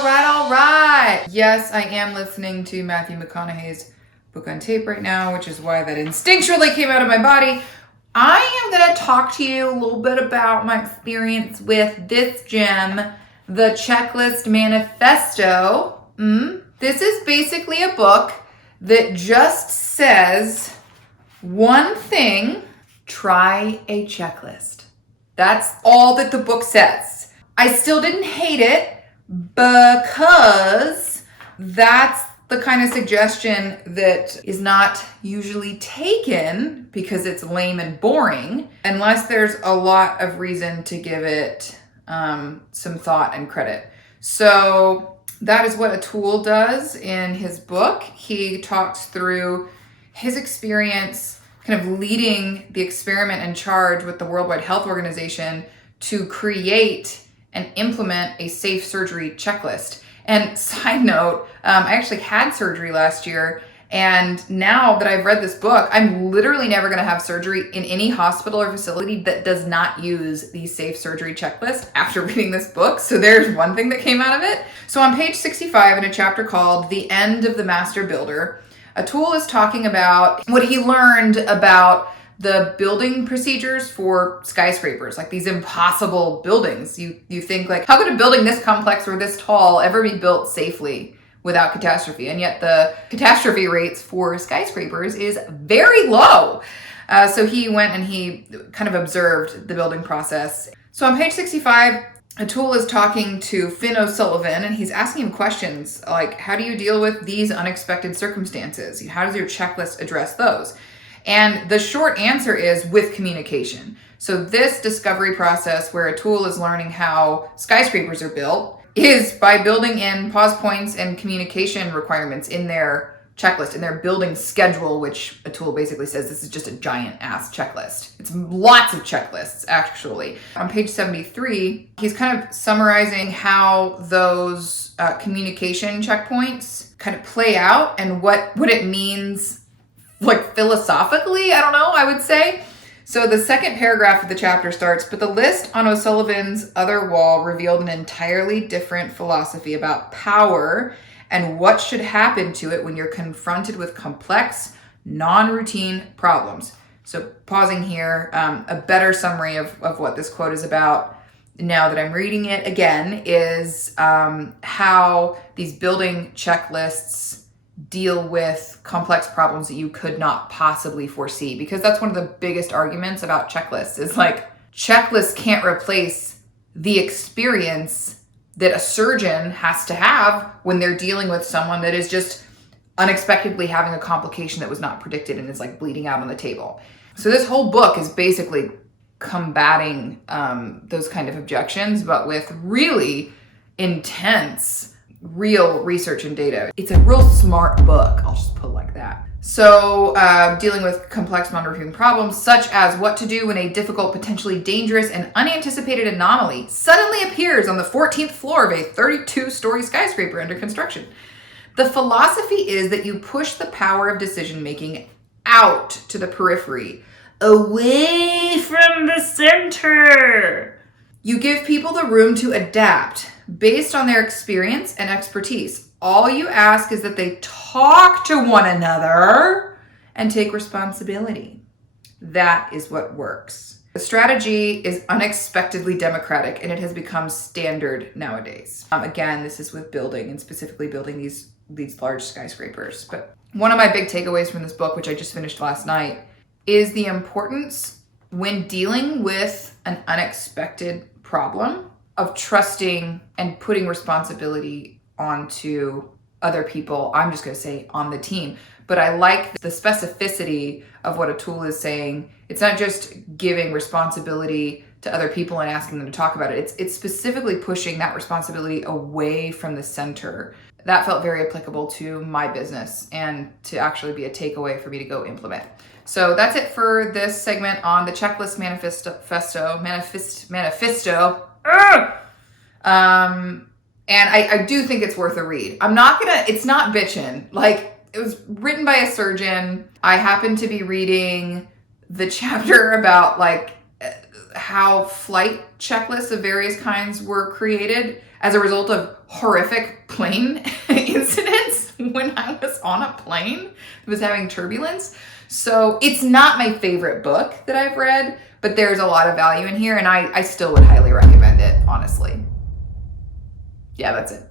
all right. Yes, I am listening to Matthew McConaughey's book on tape right now, which is why that instinctually came out of my body. I am going to talk to you a little bit about my experience with this gem, the Checklist Manifesto. This is basically a book that just says one thing: try a checklist. That's all that the book says. I still didn't hate it because that's the kind of suggestion that is not usually taken because it's lame and boring, unless there's a lot of reason to give it some thought and credit. So that is what Atul does in his book. He talks through his experience kind of leading the experiment and charge with the World Wide Health Organization to create and implement a safe surgery checklist. And side note, I actually had surgery last year, and now that I've read this book, I'm literally never going to have surgery in any hospital or facility that does not use the safe surgery checklist after reading this book. So there's one thing that came out of it. So on page 65 in a chapter called The End of the Master Builder, Atul is talking about what he learned about the building procedures for skyscrapers, like these impossible buildings. You think like, how could a building this complex or this tall ever be built safely without catastrophe? And yet the catastrophe rates for skyscrapers is very low. So he went and he kind of observed the building process. So on page 65, Atul is talking to Finn O'Sullivan, and he's asking him questions like, how do you deal with these unexpected circumstances? How does your checklist address those? And the short answer is with communication. So this discovery process where Atul is learning how skyscrapers are built is by building in pause points and communication requirements in their checklist, in their building schedule, which Atul basically says this is just a giant ass checklist. It's lots of checklists, actually. On page 73, he's kind of summarizing how those communication checkpoints kind of play out and what it means, like philosophically, I would say. So the second paragraph of the chapter starts, but the list on O'Sullivan's other wall revealed an entirely different philosophy about power and what should happen to it when you're confronted with complex, non-routine problems. So pausing here, a better summary of what this quote is about now that I'm reading it again is how these building checklists deal with complex problems that you could not possibly foresee. Because that's one of the biggest arguments about checklists is like, checklists can't replace the experience that a surgeon has to have when they're dealing with someone that is just unexpectedly having a complication that was not predicted and is like bleeding out on the table. So this whole book is basically combating those kind of objections, but with really intense, real research and data. It's a real smart book, I'll just put it like that. So dealing with complex non-routine problems, such as what to do when a difficult, potentially dangerous, and unanticipated anomaly suddenly appears on the 14th floor of a 32-story skyscraper under construction. The philosophy is that you push the power of decision-making out to the periphery, away from the center. You give people the room to adapt based on their experience and expertise. All you ask is that they talk to one another and take responsibility. That is what works. The strategy is unexpectedly democratic, and it has become standard nowadays. Again, this is with building, and specifically building these large skyscrapers. But one of my big takeaways from this book, which I just finished last night, is the importance when dealing with an unexpected problem of trusting and putting responsibility onto other people. I'm just going to say on the team. But I like the specificity of what Atul is saying. It's not just giving responsibility to other people and asking them to talk about it. It's specifically pushing that responsibility away from the center. That felt very applicable to my business and to actually be a takeaway for me to go implement. So that's it for this segment on the Checklist Manifesto. And I do think it's worth a read. It's not bitchin'. Like, it was written by a surgeon. I happen to be reading the chapter about like how flight checklists of various kinds were created as a result of horrific plane incidents when I was on a plane that was having turbulence. So it's not my favorite book that I've read, but there's a lot of value in here, and I still would highly recommend it, honestly. Yeah, that's it.